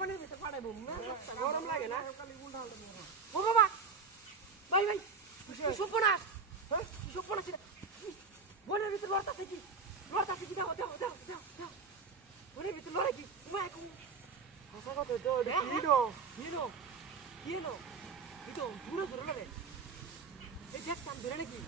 পানির ভিতরে পাঠাইবো গরম লাগে না ও বাবা ভাই ভাই সপনাস সপনাস বনের ভিতরে লড়তা থেকে দাও বনের ভিতরে লড়াই কি তোমায় এখন হাসা কথা তো কিনো এটা দূরে লড়ে এই দেখতাম ধরে নাকি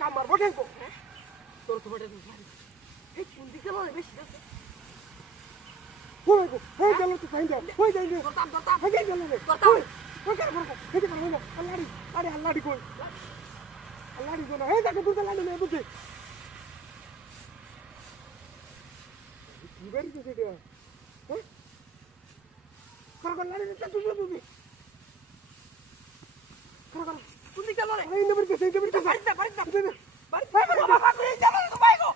কামার বটেন তো তোর তো বটে এই কোন দিকে লড়ে বেশি ওই গো ওই গেল তো ফাইন্ড ওই যাই রে দরতাম ওই গেল রে দরতাম ওই কেন করব এই কেন হলো আল্লাহড়ি কই আল্লাহড়ি কোনা এই দেখো দুটো লাড়ি নে বুঝে কি বেরি তো সেটা হ্যাঁ কর লাড়ি নে তুই কর কোন দিকে লড়ে এই নবর কে সেই নবর কে বাড়িতে বাড়ি বাবা করে যাবো তো বাইগো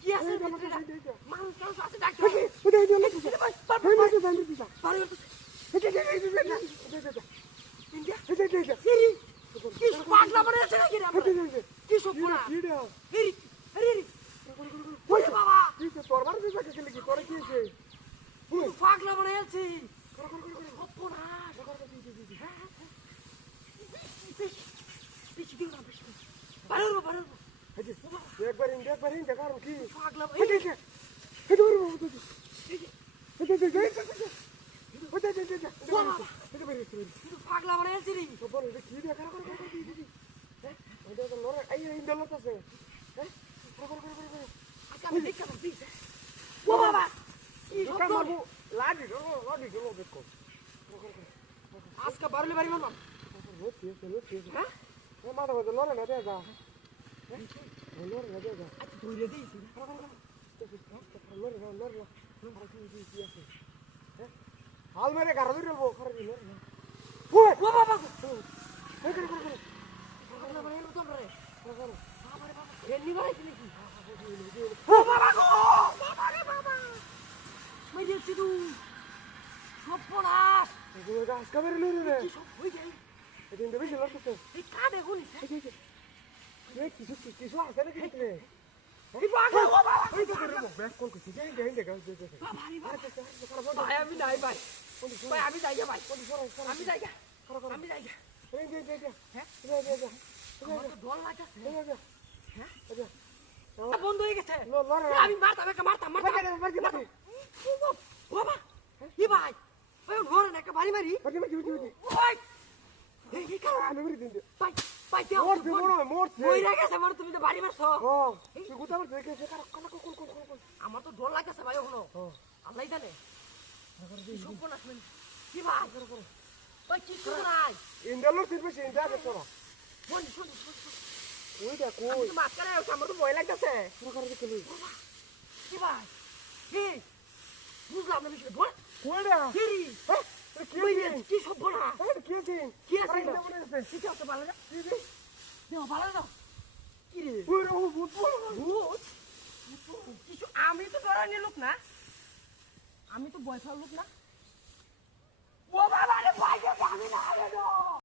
কি আছে মানুষ আছে ডাক্তার কি পাগলা মনে আছে নাকি রে কি সব না হেরি ওই বাবা পাগলা মনে আছে একবার ইন্ডিয়া কারণ কি পাগলা পাগলা মনে আছে রে আমি দেখতে পাচ্ছি ও বাবা কি সব আজকে বারলে বাড়ি মারলাম হ্যাঁ মাথা মাথা লড়ে না দেখা লড়ে না দেখা আচ্ছা ধরে দিয়েছি হাল মেরে গাড়া ধরে বলবো খারাপ ও বাবা পাগলা মনে এলো তোমরা রে বাবারে বাবা এমনি বাড়াইছি নাকি ও বাবা গো বাবা রে বাবা মই দেখছি তুই সপনাস গাছ কামের লড়ে রে কি সব হই যায় এদিন বেশি লড়তেছে এই কানে গুনি কিছু আছে নাকি রে এই পাগলা ও বাবা ওই তো করে ব্যাক কল করছি যাই গাছ বাবা রে বাবা ভাই আমি নাই ভাই ভাই আমি যাই ভাই আমি যাই হ্যাঁ আমার তো ডর লাগছে হ্যাঁ বন্ধ হয়ে গেছে আমি মারতাম বাবা কি ভাই ওই ঘরে না একটা বাড়ি মারি ওই এই কারণ আমি মেরে দিন ভাই ভাই দেও মোরছে মইরা গেছে আমার তুমি তো বাড়ি মারছো তুই গুতা আমার দেখে সে কোন আমার তো ডর লাগছে ভাই ওখানে আল্লাহ জানে সর্বনাশ মানে কি ভাই ভাই কি করব নাই ইন্দালোর তিনবে সে ইন্দা কে তোরা শোন ওই দেখ আমি তো মাছ করে আমার তো ভয় লাগতেছে কি ভাই কি বুঝলাম না বিষয় বল কইরা কি কি সব বলা কি আছে কি আছে ভালো না দেও ভালো না কি রে কিছু আমি তো ডরানি লোক না আমি তো ভয় খাওয়ার লোক না ও বাবা রে ভয় আমি না